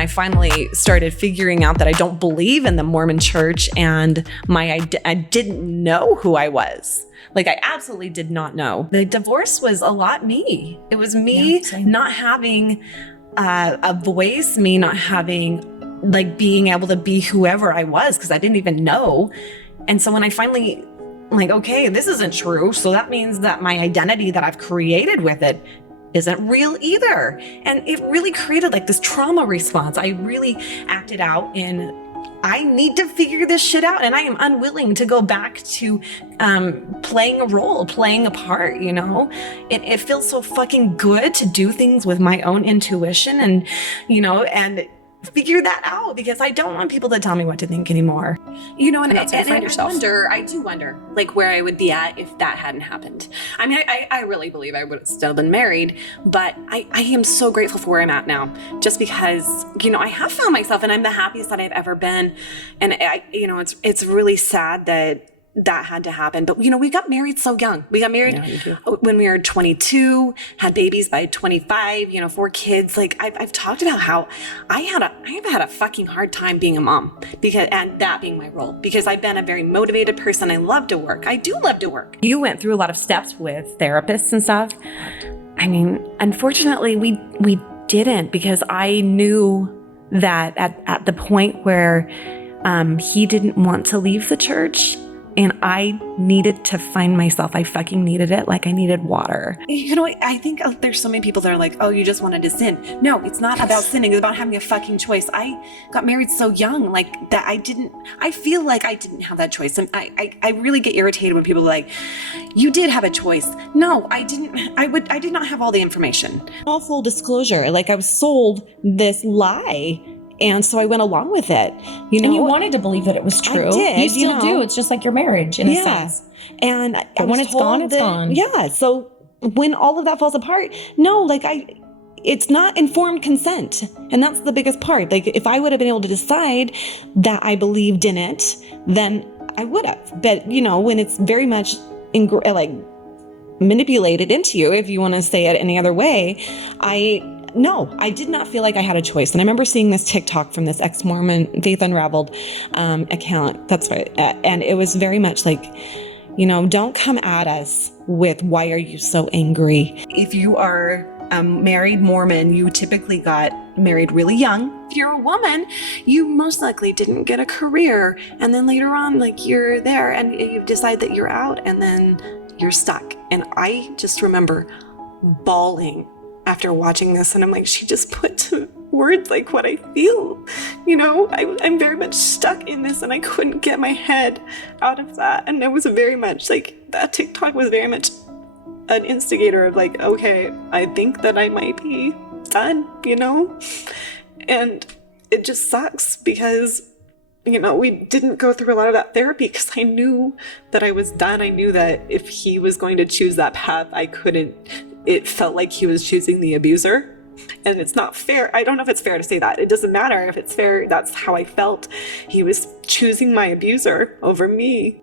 I finally started figuring out that I don't believe in the Mormon church, and I didn't know who I was. Like, I absolutely did not know. The divorce was a lot me. It was me not having a voice, me not having, like, being able to be whoever I was, because I didn't even know. And so when I finally, like, okay, this isn't true, so that means that my identity that I've created with it isn't real either. And it really created like this trauma response. I really acted out in, I need to figure this shit out, and I am unwilling to go back to playing a role, playing a part, you know? It feels so fucking good to do things with my own intuition and, you know, and figure that out, because I don't want people to tell me what to think anymore. You know, and I do wonder, like, where I would be at if that hadn't happened. I mean, I really believe I would have still been married, but I am so grateful for where I'm at now, just because, you know, I have found myself, and I'm the happiest that I've ever been. And you know, it's really sad that had to happen. But, you know, we got married so young. We got married when we were 22, had babies by 25, you know, 4 kids. Like, I've talked about how I've had a fucking hard time being a mom, and that being my role, because I've been a very motivated person. I love to work. I do love to work. You went through a lot of steps with therapists and stuff. I mean, unfortunately, we didn't, because I knew that at the point where he didn't want to leave the church, and I needed to find myself. I fucking needed it like I needed water. You know, I think there's so many people that are like, oh, you just wanted to sin. No, it's not about sinning. It's about having a fucking choice. I got married so young, like, that I feel like I didn't have that choice. And I really get irritated when people are like, you did have a choice. No, I didn't. I did not have all the information. All full disclosure, like, I was sold this lie, and so I went along with it, you know. And you wanted to believe that it was true. I did, you still do. It's just like your marriage in a sense. And but when it's gone, it's gone. Yeah. So when all of that falls apart, no, like, it's not informed consent. And that's the biggest part. Like, if I would have been able to decide that I believed in it, then I would have. But, you know, when it's very much like manipulated into you, if you want to say it any other way, No, I did not feel like I had a choice. And I remember seeing this TikTok from this ex-Mormon Faith Unraveled account. That's right. And it was very much like, you know, don't come at us with, why are you so angry? If you are a married Mormon, you typically got married really young. If you're a woman, you most likely didn't get a career. And then later on, like, you're there and you decide that you're out, and then you're stuck. And I just remember bawling after watching this, and I'm like, she just put to words like what I feel. You know, I'm very much stuck in this, and I couldn't get my head out of that. And it was very much like, that TikTok was very much an instigator of like, okay, I think that I might be done, you know? And it just sucks because, you know, we didn't go through a lot of that therapy, because I knew that I was done. I knew that if he was going to choose that path, I couldn't. It felt like he was choosing the abuser, and it's not fair. I don't know if it's fair to say that. It doesn't matter if it's fair. That's how I felt. He was choosing my abuser over me.